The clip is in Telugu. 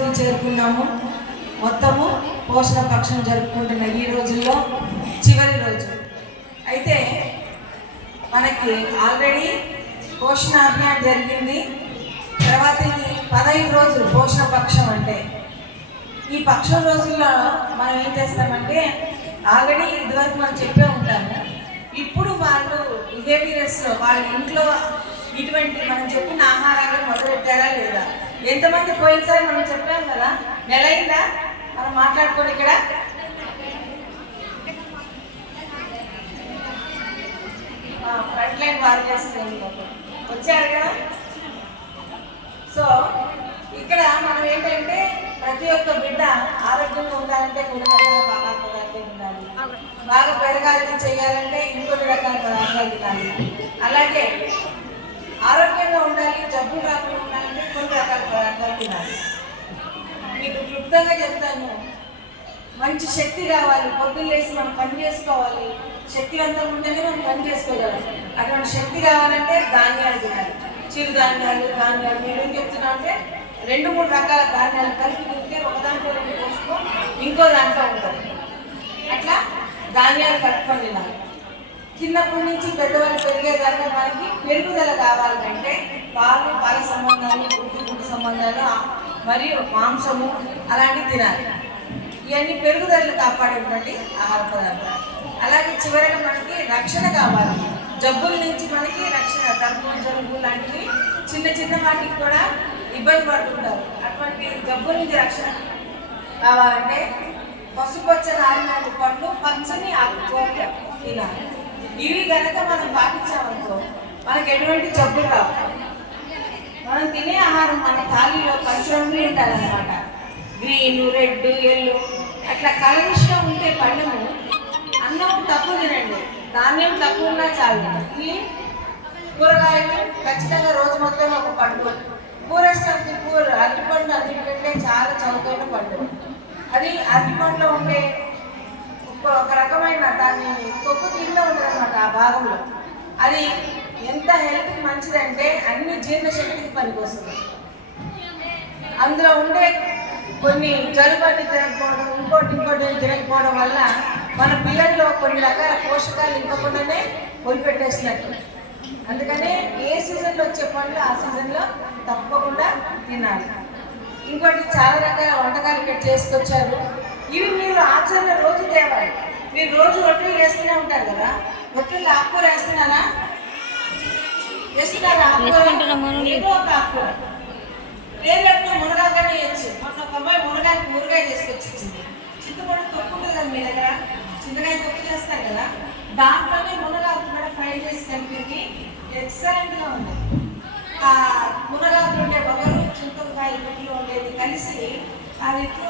రోజుకి చేరుకున్నాము. మొత్తము పోషణ పక్షం జరుపుకుంటున్న ఈ రోజుల్లో చివరి రోజు. అయితే మనకి ఆల్రెడీ పోషణ అభియాన్ జరిగింది. తర్వాత ఇది పదహైదు రోజులు పోషణ పక్షం అంటే ఈ పక్షం రోజుల్లో మనం ఏం చేస్తామంటే ఆల్రెడీ ఇదివరకు మనం చెప్పే ఉంటాము. ఇప్పుడు వాళ్ళు బిహేవియర్స్ వాళ్ళ ఇంట్లో ఇటువంటి మనం చెప్పిన ఆహారాలు మొదలెట్టారా లేదా? ఎంతమంది పోయినసారి మనం చెప్పాం కదా? నెల అయిందా మనం మాట్లాడుకోండి ఇక్కడ? ఫ్రంట్ లైన్ వారియర్స్ వచ్చారు కదా? సో ఇక్కడ మనం ఏంటంటే ప్రతి ఒక్క బిడ్డ ఆరోగ్యంగా ఉండాలంటే కొన్ని రకాల పదార్థాలు ఉండాలి. బాగా పెరగాలని చేయాలంటే ఇంకొన్ని రకాల పదార్థాలు ఉండాలి. అలాగే ఆరోగ్యంగా ఉండాలి జబ్బులు రాకుండా ఉండాలంటే కొన్ని రకాల పదార్థాలు తినాలి మీకు క్లుప్తంగా చెప్తాను. మంచి శక్తి కావాలి పొద్దున్న లేసి మనం పని చేసుకోవాలి. శక్తి అంతా ఉంటేనే మనం పని చేసుకోగలం. అటువంటి శక్తి కావాలంటే ధాన్యాలు తినాలి. చిరుధాన్యాలు ధాన్యాలు నేను ఏం చెప్తున్నా అంటే రెండు మూడు రకాల ధాన్యాలు కలిపి తింటే ఒక దాంట్లో రెండు పోసుకో ఇంకో దాంట్లో ఉంటుంది. అట్లా ధాన్యాలు కలుపుకొని తినాలి. చిన్నప్పటి నుంచి పెద్దవాళ్ళు పెరిగేదాకా మనకి పెరుగుదల కావాలంటే పాలు పాల సంబంధాలు గుడ్డు గుడ్డు సంబంధాలు మరియు మాంసము అలాంటివి తినాలి. ఇవన్నీ పెరుగుదలను కాపాడేటువంటి ఆహార పదార్థాలు. అలాగే చివరిగా మనకి రక్షణ కావాలి. జబ్బుల నుంచి మనకి రక్షణ దగ్గు జలుబు లాంటివి చిన్న చిన్న వాటికి కూడా ఇబ్బంది పడుతుంటారు. అటువంటి జబ్బుల నుంచి రక్షణ కావాలంటే పసుపచ్చ ఆరినాడు పండ్లు పచ్చని ఆకుకూరలు తినాలి. ఇవి కనుక మనం పాటించామనుకో మనకి ఎటువంటి జబ్బులు రావు. మనం తినే ఆహారం మన థాలీలో పంచరంగులు ఉండాలన్నమాట గ్రీన్ రెడ్ ఎల్లో. అట్లా కలరిష్గా ఉంటే పళ్ళము అన్నం తక్కువ తినండి. ధాన్యం తక్కువ ఉన్నా చాలు. కూరగాయలు ఖచ్చితంగా రోజు మొత్తం ఒక పండు. కూరేస్తానికి కూర అరటిపండు అన్నిటికంటే చాలా చౌకైన పండు. అది అరటిపండులో ఉండే ఒక రకమైన దాన్ని కొక్కు కింద ఉంటుంది అనమాట ఆ భాగంలో. అది మంచిదంటే అన్ని జీర్ణశక్తికి పనికొస్తుంది. అందులో ఉండే కొన్ని జలుబని తినకపోవడం ఇంకోటి ఇంకోటి తినకపోవడం వల్ల మన పిల్లల్లో కొన్ని రకాల పోషకాలు ఇవ్వకుండానే వదిలిపెట్టేసినట్టు అందుకనే ఏ సీజన్లో వచ్చే పండ్లు ఆ సీజన్లో తప్పకుండా తినాలి. ఇంకోటి చాలా రకాల వంటకాలు ఇక్కడ చేసుకొచ్చారు. ఇవి మీరు ఆచరణ రోజు తేవాలి. మీరు రోజు రొట్టెలు వేస్తూనే ఉంటారు కదా? రొట్టెలు ఆకుకూర ఆకుకూర? వేసుకుంటున్నాము. ఏదో ఒక వేయచ్చు మొన్న ఒక అమ్మాయి మునగాకి మునగాయ చింతపండు తొక్కు ఉంటుంది కదా మీ దగ్గర? చింతకాయ తొక్కు కదా? దాంట్లోనే మునగాకు కూడా ఫ్రై చేసి కలిపి ఎక్సలెంట్గా ఉంది. ఆ మునగాకు ఉండే బొగరు చింతకాయ గుడ్లు ఉండేది కలిసి అది ఎట్లో